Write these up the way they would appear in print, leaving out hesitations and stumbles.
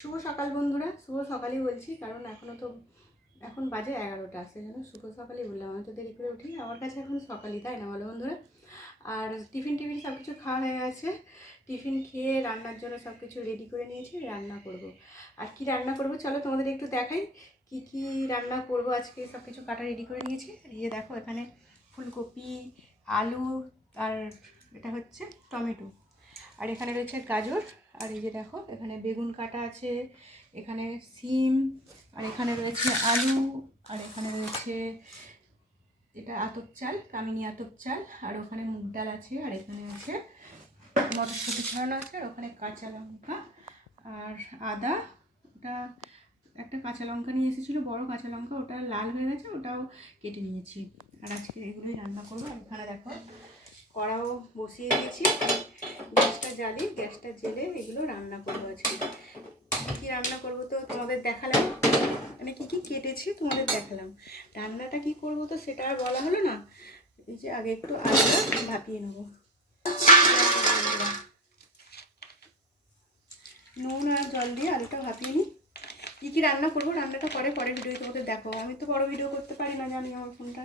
শুভ সকাল বন্ধুরা, শুভ সকালই বলছি কারণ এখন বাজে 11টা। সেই জন্য শুভ সকালই বললাম। আমি তো দেরি করে উঠি, আমার কাছে এখন সকালই, তাই না বলো বন্ধুরা? আর টিফিন সব কিছু খাওয়া হয়ে গেছে। টিফিন খেয়ে রান্নার জন্য সব কিছু রেডি করে নিয়েছি, রান্না করব। আর কি রান্না করব চলো তোমাদের একটু দেখাই কি রান্না করব আজকে। সব কিছু কাটা রেডি করে নিয়েছি। এই যে দেখো, এখানে ফুলকপি, আলু, আর এটা হচ্ছে টমেটো, আর এখানে রয়েছে গাজর, আর এই যে দেখো এখানে বেগুন কাটা আছে, এখানে সিম, আর এখানে রয়েছে আলু, আর এখানে রয়েছে এটা আতপ চাল, কামিনী আতপ চাল, আর ওখানে মুগ ডাল আছে, আর এখানে আছে মটরশুঁটি ছড়ানো আছে, আর ওখানে কাঁচা লঙ্কা আর আদা। ওটা একটা কাঁচা লঙ্কা নিয়ে এসেছিলো, বড় কাঁচা লঙ্কা, ওটা লাল হয়ে গেছে, ওটাও কেটে নিয়েছি। আর আজকে এগুলোই রান্না করবো। আর এখানে দেখো কড়াও বসিয়ে দিয়েছি, গ্যাসটা জেলে এগুলো রান্না করবো। আজকে কী রান্না করবো তো তোমাদের দেখালাম, মানে কী কেটেছি তোমাদের দেখালাম। রান্নাটা কি করবো তো সেটা আর বলা হলো না। এই যে আগে একটু আলুটা ভাপিয়ে নেবো, নুন আর জল দিয়ে আলুটা ভাপিয়ে নিই। কী রান্না করবো, রান্নাটা পরে ভিডিও তোমাদের দেখো। আমি তো বড় ভিডিও করতে পারি না, জানি আমার ফোনটা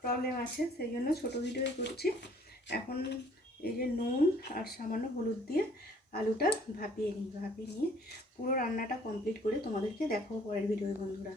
প্রবলেম আছে, সেই জন্য ছোটো ভিডিওই করছি। এখন এই যে নুন আর সামান্য হলুদ দিয়ে আলুটা ভাপিয়ে নিয়ে পুরো রান্নাটা কমপ্লিট করে তোমাদেরকে দেখাবো পরের ভিডিও বন্ধুরা।